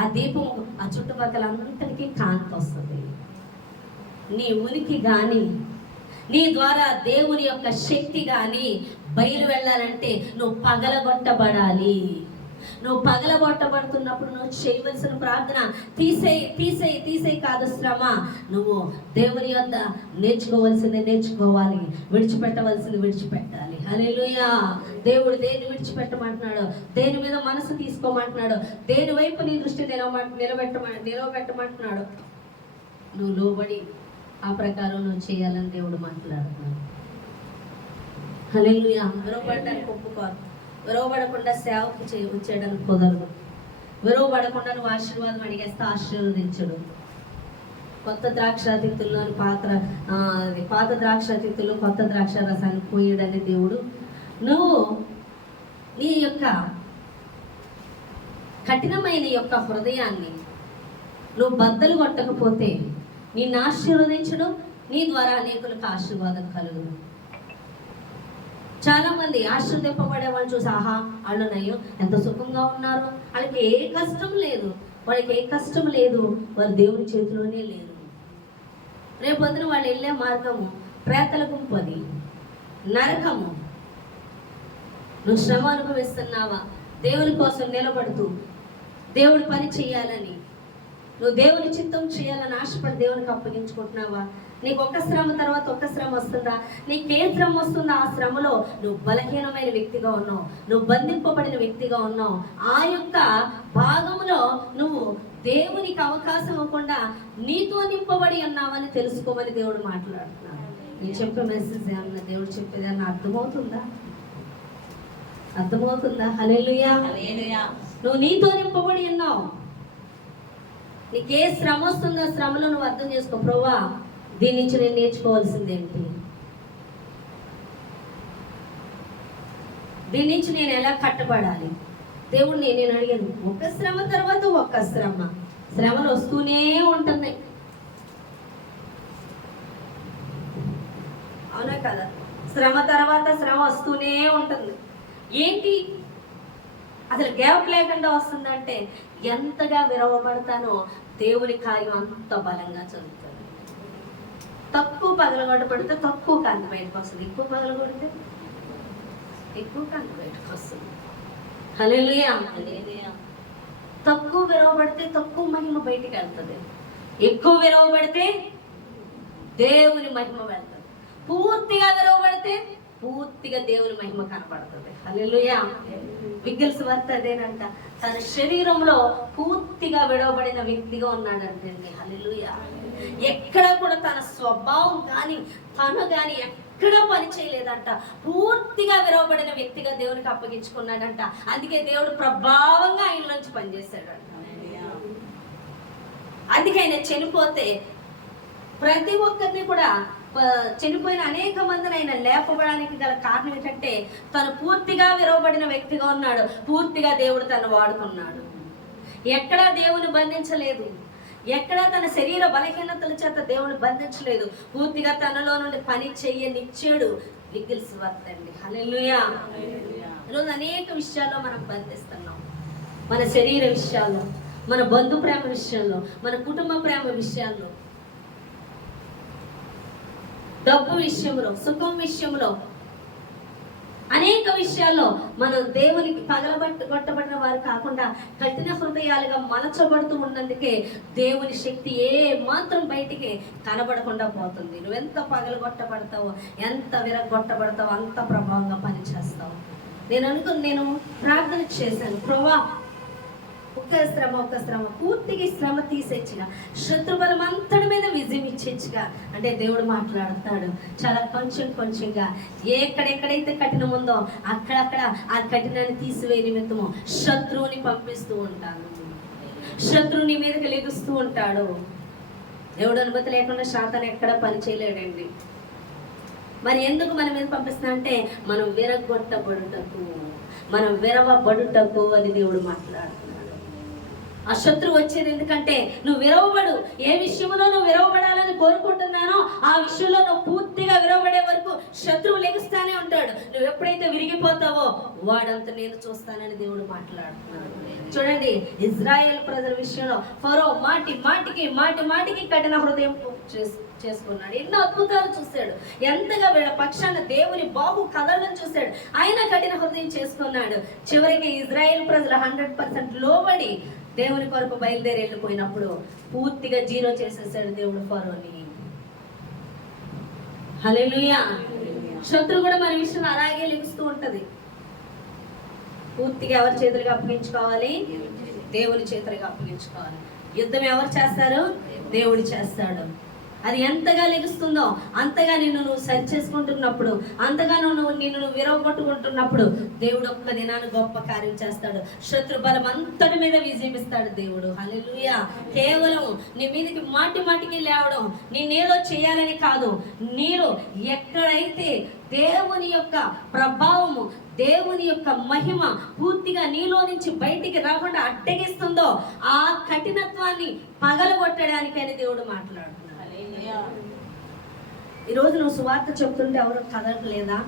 ఆ దీపం ఆ చుట్టుపక్కల అంతటికీ కాంతి వస్తుంది. నీ ఉనికి కానీ, నీ ద్వారా దేవుని యొక్క శక్తి కానీ బయలు వెళ్ళాలంటే నువ్వు పగలగొట్టబడాలి. నువ్వు పగలగొట్టబడుతున్నప్పుడు నువ్వు చేయవలసిన ప్రార్థన తీసేయి కాదు శ్రమ. నువ్వు దేవుని యొద్ద నేర్చుకోవాల్సింది నేర్చుకోవాలి, విడిచిపెట్టవలసింది విడిచిపెట్టాలి. హల్లెలూయా. దేవుడు దేన్ని విడిచిపెట్టమంటున్నాడు, దేని మీద మనసు తీసుకోమంటున్నాడు, దేని వైపు నీ దృష్టి నిలబెట్టమంటున్నాడు, నువ్వు లోబడి ఆ ప్రకారం నువ్వు చేయాలని దేవుడు మాట్లాడుతున్నాడు. హల్లెలూయా. విరవబడడానికి ఒప్పుకోరు. విరవబడకుండా సేవకు చేయడానికి కుదరదు. విరవబడకుండా నువ్వు ఆశీర్వాదం అడిగేస్తే ఆశీర్వదించడు. కొత్త ద్రాక్షాతిత్తుల్లోని పాత ద్రాక్షాతిత్తుల్లో కొత్త ద్రాక్ష రసాన్ని పోయడని దేవుడు, నువ్వు నీ యొక్క కఠినమైన యొక్క హృదయాన్ని నువ్వు బద్దలు కొట్టకపోతే నిన్ను ఆశీర్వదించడం, నీ ద్వారా అనేకులకు ఆశీర్వాదం కలుగును. చాలా మంది ఆశీర్వదింపబడే వాళ్ళు చూసి, ఆహా వాళ్ళనయ్యో ఎంత సుఖంగా ఉన్నారు, వాళ్ళకి ఏ కష్టం లేదు, వారు దేవుని చేతిలోనే లేరు. రేపొద్దున వాళ్ళు వెళ్ళే మార్గము ప్రేతల గుంపు, అది నరకము. నువ్వు శ్రమ అనుభవిస్తున్నావా? దేవుని కోసం నిలబడుతూ దేవుడి పని చేయాలని, నువ్వు దేవుని చిత్తం చేయాలని ఆశపడి దేవునికి అప్పగించుకుంటున్నావా? నీకు ఒక శ్రమ తర్వాత ఒక శ్రమ వస్తుందా? నీకే శ్రమ వస్తుందా? ఆ శ్రమలో నువ్వు బలహీనమైన వ్యక్తిగా ఉన్నావు, నువ్వు బంధింపబడిన వ్యక్తిగా ఉన్నావు. ఆ యొక్క భాగంలో నువ్వు దేవునికి అవకాశం ఇవ్వకుండా నీతో నింపబడి ఉన్నావని తెలుసుకోమని దేవుడు మాట్లాడుతున్నాడు. నేను చెప్పే మెసేజ్ ఏమన్నా, దేవుడు చెప్పేది అన్న అర్థమవుతుందా? హల్లెలూయా. నువ్వు నీతో నింపబడి ఉన్నావు. నీకే శ్రమ వస్తుందో శ్రమలో నువ్వు అర్థం చేసుకో, ప్రభువా దీని నుంచి నేను నేర్చుకోవాల్సిందేంటి, దీని నుంచి నేను ఎలా కట్టబడాలి? దేవుడిని నేను అడిగాను. ఒక శ్రమ తర్వాత ఒక శ్రమలు వస్తూనే ఉంటున్నాయి, అవునా కదా? శ్రమ తర్వాత శ్రమ వస్తూనే ఉంటుంది. ఏంటి అసలు గ్యాప్ లేకుండా వస్తుందంటే, ఎంతగా విరవబడతానో దేవుని కార్యం అంత బలంగా జరుగుతుంది. తక్కువ పగలగొట్టబడితే తక్కువ కాంతి బయటకు వస్తుంది, ఎక్కువ పగలగొడితే ఎక్కువ కాంతి బయటకు వస్తుంది. హల్లెలూయా. తక్కువ విరవబడితే తక్కువ మహిమ బయటికి వెళ్తుంది, ఎక్కువ విరవబడితే దేవుని మహిమ వెళ్తుంది. పూర్తిగా విరవబడితే పూర్తిగా దేవుని మహిమ కనపడుతుంది. హల్లెలూయా. మిగిలిన వార్త అదేనంట, తన శరీరంలో పూర్తిగా విడవబడిన వ్యక్తిగా ఉన్నాడంటండి. హల్లెలూయా. ఎక్కడ కూడా తన స్వభావం కానీ తను కానీ ఎక్కడ పని చేయలేదంట. పూర్తిగా విరవబడిన వ్యక్తిగా దేవునికి అప్పగించుకున్నాడంట. అందుకే దేవుడు ప్రభావంగా ఆయన నుంచి పనిచేశాడంట. అందుకే ఆయన చనిపోతే ప్రతి ఒక్కరిని కూడా, చనిపోయిన అనేక మందిని ఆయన లేపబడానికి గల కారణం ఏంటంటే, తను పూర్తిగా విరవబడిన వ్యక్తిగా ఉన్నాడు. పూర్తిగా దేవుడు తను వాడుకున్నాడు. ఎక్కడా దేవుని బంధించలేదు, ఎక్కడా తన శరీర బలహీనతల చేత దేవుని బంధించలేదు. పూర్తిగా తనలో నుండి పని చెయ్యనిచ్చాడు. మిగిలిన వార్త అండి. హల్లెలూయా. ఈరోజు అనేక విషయాల్లో మనం బంధిస్తున్నాం. మన శరీర విషయాల్లో, మన బంధు ప్రేమ విషయంలో, మన కుటుంబ ప్రేమ విషయాల్లో, డబ్బు విషయంలో, సుఖం విషయంలో, అనేక విషయాల్లో మనం దేవునికి కొట్టబడిన వారు కాకుండా కఠిన హృదయాలుగా మలచబడుతూ ఉన్నందుకే దేవుని శక్తి ఏ మాత్రం బయటికి కనబడకుండా పోతుంది. నువ్వెంత పగలగొట్టబడతావో, ఎంత విరగొట్టబడతావో అంత ప్రభావంగా పనిచేస్తావు. నేను ప్రార్థన చేశాను, ప్రభువా ఒక శ్రమ పూర్తిగా శ్రమ తీసేచ్చుగా, శత్రుబలం అంతటి మీద విజయం ఇచ్చేచ్చుగా అంటే దేవుడు మాట్లాడుతాడు. చాలా కొంచెంగా ఎక్కడెక్కడైతే కఠినం ఉందో అక్కడక్కడ ఆ కఠినాన్ని తీసివే నిమిత్తము శత్రువుని పంపిస్తూ ఉంటాను. శత్రువుని మీదకి లెగుస్తూ ఉంటాడు. దేవుడు అనుమతి లేకుండా శాతాన్ని ఎక్కడ పని చేయలేడండి. మరి ఎందుకు మన మీద పంపిస్తున్నా అంటే, మనం విరగొట్టబడుటకు, మనం విరవబడుటకు అని దేవుడు మాట్లాడుతున్నాడు. ఆ శత్రువు వచ్చేది ఎందుకంటే, నువ్వు విరవబడు. ఏ విషయంలో నువ్వు విరవబడాలని కోరుకుంటున్నానో ఆ విషయంలో నువ్వు పూర్తిగా విరవబడే వరకు శత్రువు లెగుస్తానే ఉంటాడు. నువ్వు ఎప్పుడైతే విరిగిపోతావో వాడంత నేను చూస్తానని దేవుడు మాట్లాడుతున్నాడు. చూడండి, ఇజ్రాయేల్ ప్రజల విషయంలో ఫరో మాటికి కఠిన హృదయం చేసుకున్నాడు. ఎన్నో అద్భుతాలు చూశాడు. ఎంతగా వీళ్ళ పక్షాన దేవుని బాహు కదలను చూశాడు. ఆయన కఠిన హృదయం చేసుకున్నాడు. చివరికి ఇజ్రాయేల్ ప్రజలు 100% లోబడి దేవుని కొరకు బయలుదేరి వెళ్ళిపోయినప్పుడు పూర్తిగా జీరో చేసేసాడు దేవుడు ఫరోని. హల్లెలూయా. శత్రువు కూడా మన విషయం అలాగే లిగుస్తూ ఉంటది. పూర్తిగా ఎవరి చేతులుగా అప్పగించుకోవాలి? దేవుని చేతులుగా అప్పగించుకోవాలి. యుద్ధం ఎవరు చేస్తారు? దేవుడు చేస్తాడు. అది ఎంతగా లెగుస్తుందో అంతగా నువ్వు సరి చేసుకుంటున్నప్పుడు, అంతగా నిన్ను విరవగొట్టుకుంటున్నప్పుడు దేవుడు ఒక్క దినాన్ని గొప్ప కార్యం చేస్తాడు. శత్రు బలం అంతటి మీద విజయం ఇస్తాడు దేవుడు. హల్లెలూయా. కేవలం నీ మీదకి మాటికి లేవడం, నేనేదో చేయాలని కాదు, నీలో ఎక్కడైతే దేవుని యొక్క ప్రభావము, దేవుని యొక్క మహిమ పూర్తిగా నీలో నుంచి బయటికి రాకుండా అడ్డగిస్తుందో ఆ కఠినత్వాన్ని పగలగొట్టడానికని దేవుడు మాట్లాడుతున్నాడు. ఈరోజు నువ్వు సువార్త చెప్తుంటే ఎవరు కదలలేదా?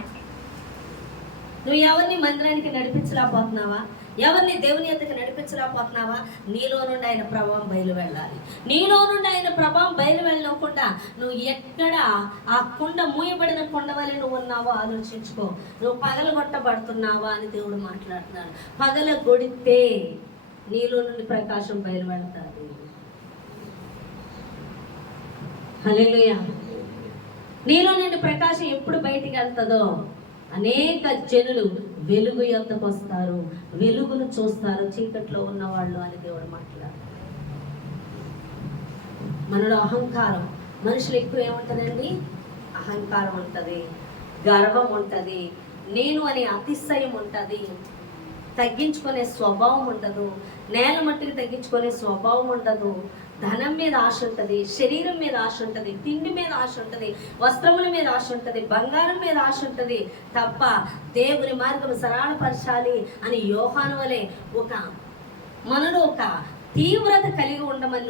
నువ్వు ఎవరిని మందిరానికి నడిపించలేకపోతున్నావా? ఎవరిని దేవుని యొద్దకు నడిపించలేకపోతున్నావా? నీలో నుండి ఆయన ప్రభావం బయలు వెళ్ళాలి. నీలో నుండి ఆయన ప్రభావం బయలు వెళ్ళకుండా నువ్వు ఎక్కడ ఆ కుండ మూయబడిన కుండ వలె నువ్వు ఉన్నావో ఆలోచించుకో. నువ్వు పగలగొట్టబడుతున్నావా అని దేవుడు మాట్లాడుతున్నాడు. పగలగొడితే నీలో నుండి ప్రకాశం బయలు వెళ్తాది. హల్లెలూయా. నీలో నుండి ప్రకాశం ఎప్పుడు బయటికి వెళ్తుందో అనేక జనులు వెలుగు యొద్దకు వస్తారు, వెలుగును చూస్తారు చీకట్లో ఉన్నవాళ్ళు అని దేవుడు మాట్లాడు. మనలో అహంకారం, మనుషులు ఎక్కువ ఏముంటుందండి? అహంకారం ఉంటుంది, గర్వం ఉంటుంది, నేను అనే అతిశయం ఉంటుంది, తగ్గించుకునే స్వభావం ఉండదు, నేల మట్టికి తగ్గించుకునే స్వభావం ఉండదు. ధనం మీద ఆశ ఉంటుంది, శరీరం మీద ఆశ ఉంటుంది, తిండి మీద ఆశ ఉంటుంది, వస్త్రముల మీద ఆశ ఉంటుంది, బంగారం మీద ఆశ ఉంటుంది తప్ప దేవుని మార్గం సరళపరచాలి అని యోహాను వలె మనలో ఒక తీవ్రత కలిగి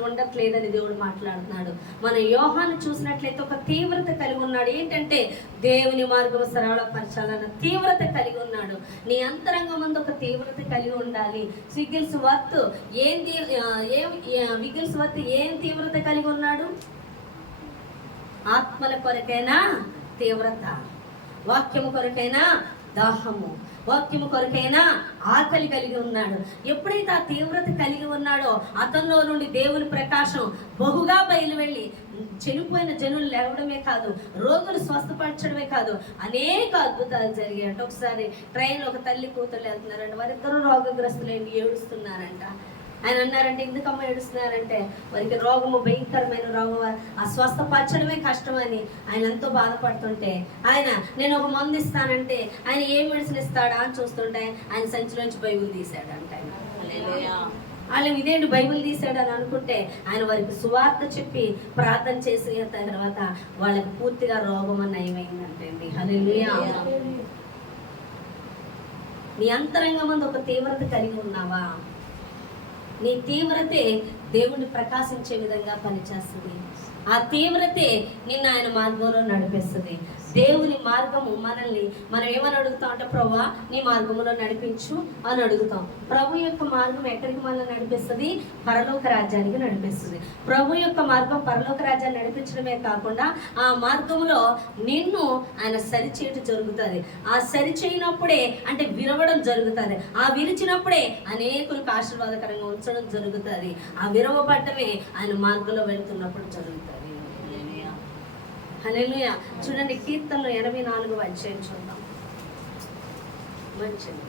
ఉండట్లేదని దేవుడు మాట్లాడుతున్నాడు. మన యోహాను చూసినట్లయితే ఒక తీవ్రత కలిగి ఉన్నాడు. ఏంటంటే దేవుని మార్గం సరళపరచాలన్న తీవ్రత కలిగి ఉన్నాడు. నీ అంతరంగం ముందు ఒక తీవ్రత కలిగి ఉండాలి. విగిల్స్వర్త్ ఏం తీవ్రత కలిగి ఉన్నాడు? ఆత్మల కొరకైనా తీవ్రత, వాక్యము కొరకైనా దాహము, వాక్యము కొరకైనా ఆకలి కలిగి ఉన్నాడు. ఎప్పుడైతే ఆ తీవ్రత కలిగి ఉన్నాడో అతనిలో నుండి దేవుని ప్రకాశం బహుగా బయలు వెళ్ళి చనిపోయిన జనులు లేవడమే కాదు, రోగులు స్వస్థపరచడమే కాదు, అనేక అద్భుతాలు జరిగాయంట. ఒకసారి ట్రైన్లో ఒక తల్లి కూతురు వెళ్తున్నారంట, వారిద్దరూ రోగగ్రస్తులైంది, ఏడుస్తున్నారంట. ఆయన అన్నారంటే ఎందుకమ్మ ఏడుస్తున్నారంటే వారికి రోగము, భయంకరమైన రోగం, ఆ స్వస్థపరచడమే కష్టమని ఆయన ఎంతో బాధపడుతుంటే ఆయన నేను ఒక మందు ఇస్తానంటే ఆయన ఏ మెడిసిన్ ఇస్తాడా అని చూస్తుంటే ఆయన సంచిలోంచి బైబిల్ తీశాడంట. వాళ్ళు ఇదేంటి బైబిల్ తీసాడు అని అనుకుంటే ఆయన వారికి సువార్త చెప్పి ప్రార్థన చేసిన తర్వాత వాళ్ళకి పూర్తిగా రోగం నయమైందంటండి. హల్లెలూయా. నీ అంతరంగం ముందు ఒక తీవ్రత కలిగి ఉన్నావా? నీ తీవ్రతే దేవుణ్ణి ప్రకాశించే విధంగా పనిచేస్తుంది. ఆ తీవ్రతే నిన్ను ఆయన మార్గంలో నడిపిస్తుంది. దేవుని మార్గము మనల్ని మనం ఏమని అడుగుతాం అంటే ప్రభువా నీ మార్గంలో నడిపించు అని అడుగుతాం. ప్రభు యొక్క మార్గం ఎక్కడికి మనల్ని నడిపిస్తుంది? పరలోక రాజ్యానికి నడిపిస్తుంది. ప్రభు యొక్క మార్గం పరలోక రాజ్యాన్ని నడిపించడమే కాకుండా ఆ మార్గంలో నిన్ను ఆయన సరిచేయటం జరుగుతుంది. ఆ సరిచేయనప్పుడే అంటే విరవడం జరుగుతుంది. ఆ విరిచినప్పుడే అనేకులకు ఆశీర్వాదకరంగా ఉంచడం జరుగుతుంది. ఆ విరవబడ్డమే ఆయన మార్గంలో వెళ్తున్నప్పుడు జరుగుతుంది. హల్లెలూయా. చూడండి కీర్తనలో 84వ అధ్యాయం చూద్దాం. మంచిది.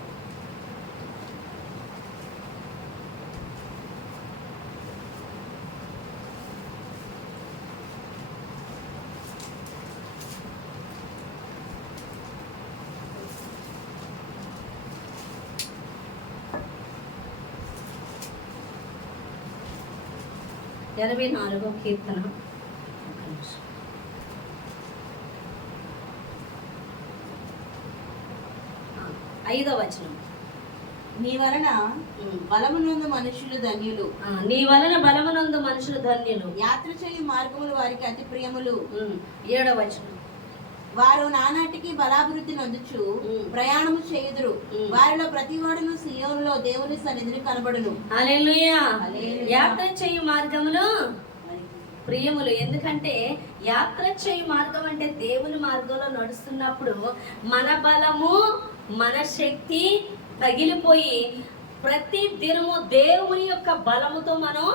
కీర్తన 5వ వచనం. నీ వలన బలమునందు మనుషులు ధన్యులు. నీ వలన బలమునందు మనుషులు ధన్యులు. యాత్ర చేయు మార్గములు వారికి అతి ప్రియములు. 7వ వచనం. వారు నానాటికి బలాభివృద్ధి నొందుచు ప్రయాణము చేయుదురు. వారిలో ప్రతి వాడును సియోనులో దేవుని సన్నిధిని కనబడును. హల్లెలూయా. యాత్ర చేయు మార్గములు ప్రియములు. ఎందుకంటే యాత్ర చేయు మార్గం అంటే దేవుని మార్గంలో నడుస్తున్నప్పుడు మన బలము మన శక్తి తగిలిపోయి ప్రతి దినము దేవుని యొక్క బలముతో మనం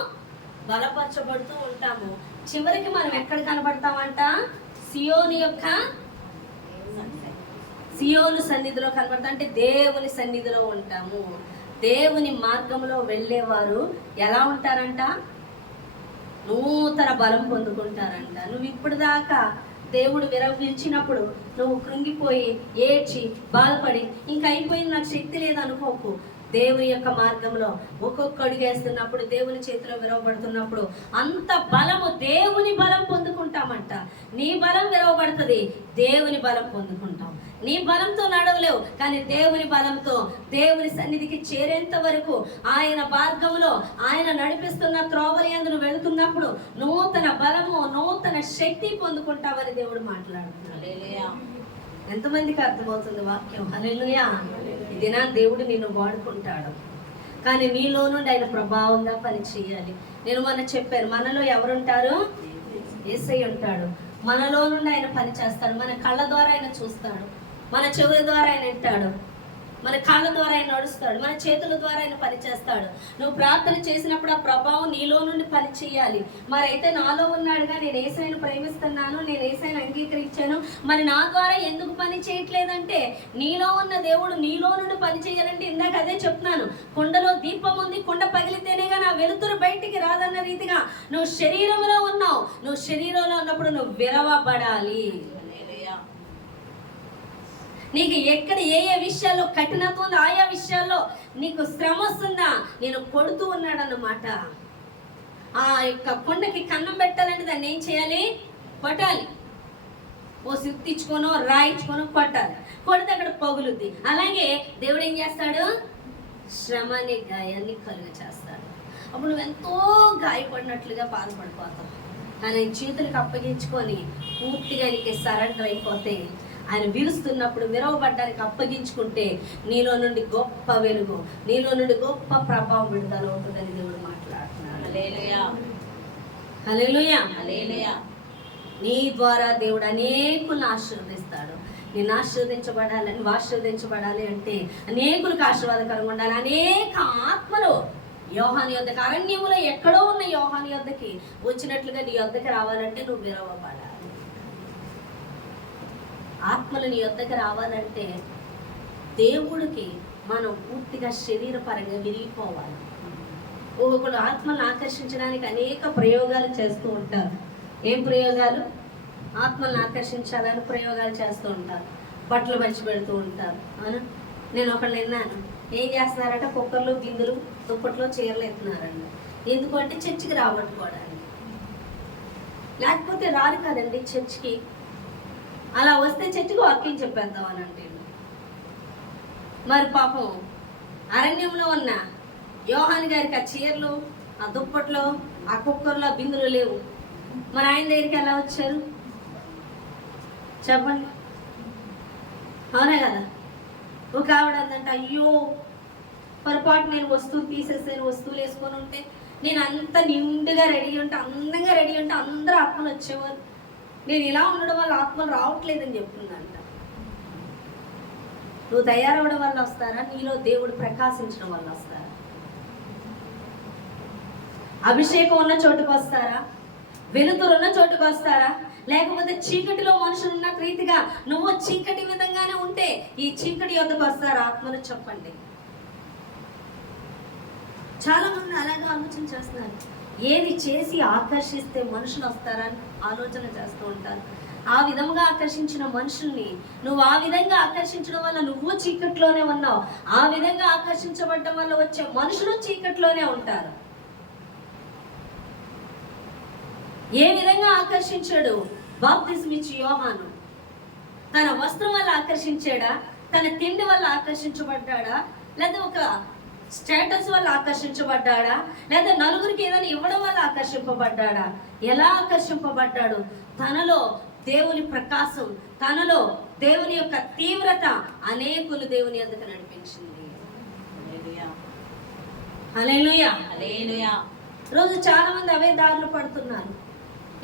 బలపరచబడుతూ ఉంటాము. చివరికి మనం ఎక్కడ కనబడతామంట? సియోను సన్నిధిలో కనబడతాం. అంటే దేవుని సన్నిధిలో ఉంటాము. దేవుని మార్గంలో వెళ్ళేవారు ఎలా ఉంటారంట? నూతన బలం పొందుకుంటారంట. నువ్వు ఇప్పుడు దాకా దేవుడు పిలిచినప్పుడు నువ్వు కృంగిపోయి ఏడ్చి బాధపడి ఇంకా అయిపోయింది, నాకు శక్తి లేదనుకోకు. దేవుని యొక్క మార్గంలో ఒక్కొక్క అడుగేస్తున్నప్పుడు, దేవుని చేతిలో విరవబడుతున్నప్పుడు అంత బలము, దేవుని బలం పొందుకుంటామంట. నీ బలం విరవబడుతుంది, దేవుని బలం పొందుకుంటాం. నీ బలంతో నడవలేవు, కానీ దేవుని బలంతో దేవుని సన్నిధికి చేరేంత వరకు ఆయన మార్గంలో ఆయన నడిపిస్తున్న త్రోవని యందు వెళుతున్నప్పుడు నూతన బలము, నూతన శక్తి పొందుకుంటామని దేవుడు మాట్లాడుతున్నాడు. ఎంతమందికి అర్థమవుతుంది వాక్యం? హల్లెలూయా. ఇది నా దేవుడు నిన్ను వాడుకుంటాడు, కానీ నీలో నుండి ఆయన ప్రభావంగా పని చేయాలి. నేను మొన్న చెప్పాను, మనలో ఎవరుంటారు? యేసయ్య ఉంటాడు. మనలో నుండి ఆయన పని చేస్తాడు. మన కళ్ళ ద్వారా ఆయన చూస్తాడు, మన చెవుల ద్వారా ఆయన వింటాడు, మన కాళ్ళ ద్వారా ఆయన నడుస్తాడు, మన చేతుల ద్వారా ఆయన పని చేస్తాడు. నువ్వు ప్రార్థన చేసినప్పుడు ఆ ప్రభావం నీలో నుండి పని చేయాలి. మరైతే నాలో ఉన్నాడుగా, నేను యేసయ్యను ప్రేమిస్తున్నాను, నేను యేసయ్యను అంగీకరించాను, మరి నా ద్వారా ఎందుకు పని చేయట్లేదంటే, నీలో ఉన్న దేవుడు నీలో నుండి పని చేయాలంటే ఇందాక అదే చెప్తున్నాను, కుండలో దీపం ఉంది, కుండ పగిలితేనేగా నా వెలుతురు బయటికి రాదన్న రీతిగా నువ్వు శరీరంలో ఉన్నావు. నువ్వు శరీరంలో ఉన్నప్పుడు నువ్వు విరవబడాలి. నీకు ఎక్కడ ఏ ఏ విషయాల్లో కఠినత్వం ఉందో ఆయా విషయాల్లో నీకు శ్రమ వస్తుందా, నేను కొడుతూ ఉన్నాడన్నమాట. ఆ యొక్క కొండకి కన్నం పెట్టాలంటే దాన్ని ఏం చేయాలి? కొట్టాలి. ఓ సిత్తిచ్చుకోనో రాయించుకోనో కొట్టాలి. కొడితే అక్కడ పగులుద్ది. అలాగే దేవుడు ఏం చేస్తాడు? శ్రమని గాయాన్ని కలుగ చేస్తాడు. అప్పుడు నువ్వు ఎంతో గాయపడినట్లుగా బాధపడిపోతావు. కానీ చేతులకు అప్పగించుకొని పూర్తిగా నీకు సరెండర్ అయిపోతే, ఆయన విరుస్తున్నప్పుడు విరవబడ్డానికి అప్పగించుకుంటే నీలో నుండి గొప్ప వెలుగు, నీలో నుండి గొప్ప ప్రభావం విడుదల ఉంటుందని దేవుడు మాట్లాడుతున్నాడు. హల్లెలూయా, హల్లెలూయా, హల్లెలూయా. నీ ద్వారా దేవుడు అనేకులను ఆశీర్వదిస్తాడు. నేను ఆశీర్వదించబడాలి, నువ్వు ఆశీర్వదించబడాలి అంటే అనేకులకు ఆశీర్వాదకరంగా ఉండాలి. అనేక ఆత్మలు యోహాను యొద్దకు, అరణ్యములో ఎక్కడో ఉన్న యోహాను యొద్దకి వచ్చినట్లుగా నీ యొద్దకు రావాలంటే నువ్వు విరవబడాలి. ఆత్మలు నీ యొద్దకు రావాలంటే దేవుడికి మనం పూర్తిగా శరీరపరంగా విరిగిపోవాలి. ఒకళ్ళు ఆత్మలను ఆకర్షించడానికి అనేక ప్రయోగాలు చేస్తూ ఉంటారు. ఏం ప్రయోగాలు? ఆత్మలను ఆకర్షించాలని ప్రయోగాలు చేస్తూ ఉంటారు. బట్టలు పంచి పెడుతూ ఉంటారు. అవునా? నేను ఒకళ్ళు విన్నాను, ఏం చేస్తున్నారంటే కుక్కర్లు, గిన్నెలు, దుప్పట్లో చీరలు ఎత్తున్నారండి. ఎందుకంటే చర్చికి రాబట్టుకోవడానికి. లేకపోతే రారు కదండి చర్చికి. అలా వస్తే చర్చికి వాక్యం చెప్పేద్దాం అని అంటే, మరి పాపం అరణ్యంలో ఉన్న యోహాను గారికి ఆ చీరలు, ఆ దుప్పట్లో, ఆ కుక్కర్లో బిందులు లేవు. మరి ఆయన దగ్గరికి ఎలా వచ్చారు చెప్పండి? అవునా కదా? ఒక ఆవిడ అందంట, అయ్యో పొరపాటు నేను వస్తువు తీసేసాను, వస్తువులు వేసుకొని ఉంటే నేను అంత నిండుగా రెడీ ఉంటే, అందంగా రెడీ ఉంటే అందరూ ఆత్మలు వచ్చేవారు. నేను ఇలా ఉండడం వల్ల ఆత్మలు రావట్లేదని చెప్తుందంట. నువ్వు తయారవడం వల్ల వస్తారా? నీలో దేవుడు ప్రకాశించడం వల్ల వస్తారా? అభిషేకం ఉన్న చోటుకు వస్తారా? వెలుతురు ఉన్న చోటుకు వస్తారా? లేకపోతే చీకటిలో మనుషులు ఉన్న రీతిగా నువ్వు చీకటి విధంగానే ఉంటే ఈ చీకటి యొద్దకు వస్తారా ఆత్మలు? చెప్పండి. చాలా మంది అలాగే ఆలోచన చేస్తున్నారు. ఏది చేసి ఆకర్షిస్తే మనుషులు వస్తారని ఆలోచన చేస్తూ ఉంటారు. ఆ విధంగా ఆకర్షించిన మనుషుల్ని నువ్వు ఆ విధంగా ఆకర్షించడం వల్ల నువ్వు చీకట్లోనే ఉన్నావు. ఆ విధంగా ఆకర్షించబడటం వల్ల వచ్చే మనుషులు చీకట్లోనే ఉంటారు. ఏ విధంగా ఆకర్షించాడు బాప్తిస్మం ఇచ్చి యోహాను? తన వస్త్రం వల్ల ఆకర్షించాడా? తన తిండి వల్ల ఆకర్షించబడ్డాడా? లేదా ఒక స్టేటస్ వల్ల ఆకర్షించబడ్డాడా? లేదా నలుగురికి ఏదైనా ఇవ్వడం వల్ల ఆకర్షింపబడ్డాడా? ఎలా ఆకర్షింపబడ్డాడు? తనలో దేవుని ప్రకాశం, తనలో దేవుని యొక్క తీవ్రత అనేకులు దేవుని యొద్దకు నడిపించింది. హల్లెలూయా, హల్లెలూయా. రోజు చాలా మంది అవే దారులు పడుతున్నారు.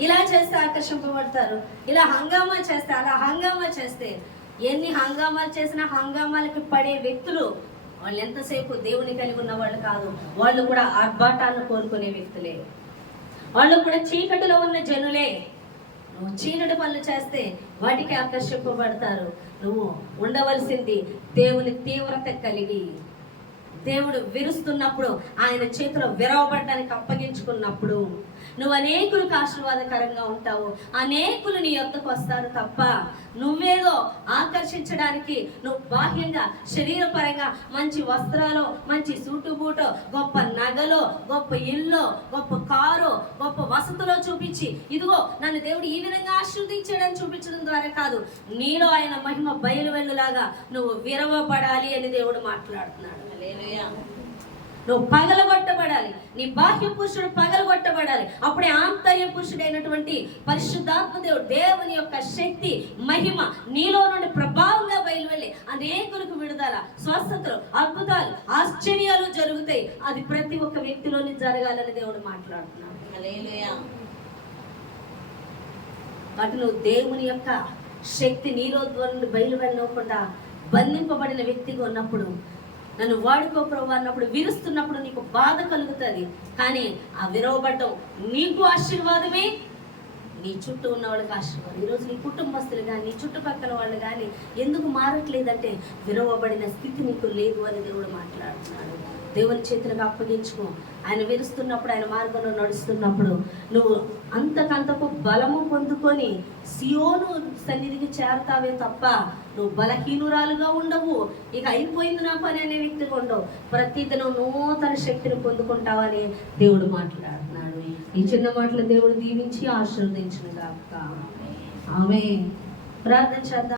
ఇలా చేస్తే ఆకర్షింపబడతారు, ఇలా హంగామా చేస్తే, అలా హంగామా చేస్తే. ఎన్ని హంగామాలు చేసినా హంగామాలకి పడే వ్యక్తులు వాళ్ళు ఎంతసేపు దేవుని కలిగి ఉన్న వాళ్ళు కాదు. వాళ్ళు కూడా ఆర్భాటాలను కోరుకునే వ్యక్తులే. వాళ్ళు కూడా చీకటిలో ఉన్న జనులే. నువ్వు చీకటి పనులు చేస్తే వాటికి ఆకర్షింపబడతారు. నువ్వు ఉండవలసింది దేవుని తీవ్రత కలిగి, దేవుడు విరుస్తున్నప్పుడు, ఆయన చేతిలో విరవబడడానికి అప్పగించుకున్నప్పుడు నువ్వు అనేకులకు ఆశీర్వాదకరంగా ఉంటావు. అనేకులు నీ యొద్దకు వస్తారు తప్ప నువ్వేదో ఆకర్షించడానికి నువ్వు బాహ్యంగా శరీరపరంగా మంచి వస్త్రాలు, మంచి సూటు బూటు, గొప్ప నగలు, గొప్ప ఇల్లు, గొప్ప కారు, గొప్ప వసతులు చూపించి ఇదిగో నన్ను దేవుడు ఈ విధంగా ఆశీర్వదించాడని చూపించడం ద్వారా కాదు, నీలో ఆయన మహిమ బయలువెళ్ళులాగా నువ్వు విరవబడాలి అని దేవుడు మాట్లాడుతున్నాడు. హల్లెలూయా. నువ్వు పగలగొట్టబడాలి, నీ బాహ్య పురుషుడు పగలగొట్టబడాలి. అప్పుడే ఆంతర్య పురుషుడైనటువంటి పరిశుద్ధాత్మ దేవుడు, దేవుని యొక్క శక్తి, మహిమ నీలో నుండి ప్రభావంగా బయలువెళ్ళి అనేకులకు విడుదల, స్వస్థతలు, అద్భుతాలు, ఆశ్చర్యాలు జరుగుతాయి. అది ప్రతి ఒక్క వ్యక్తిలోని జరగాలని దేవుడు మాట్లాడుతున్నాడు. హల్లెలూయా. వాటి నువ్వు దేవుని యొక్క శక్తి నీలో నుండి బయలువెళ్ళకుండా బంధింపబడిన వ్యక్తిగా ఉన్నప్పుడు, నన్ను వాడుకో ప్రభు అన్నప్పుడు, విరుస్తున్నప్పుడు నీకు బాధ కలుగుతుంది. కానీ ఆ విరవబడ్డం నీకు ఆశీర్వాదమే, నీ చుట్టూ ఉన్న వాళ్ళకి ఆశీర్వాదం. ఈరోజు నీ కుటుంబస్తులు కానీ, నీ చుట్టుపక్కల వాళ్ళు కానీ ఎందుకు మారట్లేదంటే విరవబడిన స్థితి నీకు లేదు అని దేవుడు మాట్లాడుతున్నాడు. దేవుని చేతులకు అప్పగించుకో. ఆయన విరుస్తున్నప్పుడు, ఆయన మార్గంలో నడుస్తున్నప్పుడు నువ్వు అంతకంతకు బలము పొందుకొని సియోను సన్నిధికి చేరతావే తప్ప నువ్వు బలహీనురాలుగా ఉండవు. ఇక అయిపోయింది నా పని అనే వ్యక్తిగా ఉండవు. ప్రతిదినం నూతన శక్తిని పొందుకుంటావని దేవుడు మాట్లాడుతున్నాడు. ఈ చిన్న మాటలు దేవుడు దీవించి ఆశీర్వదించును గాక. ఆమేన్. ప్రార్థన చేద్దాం.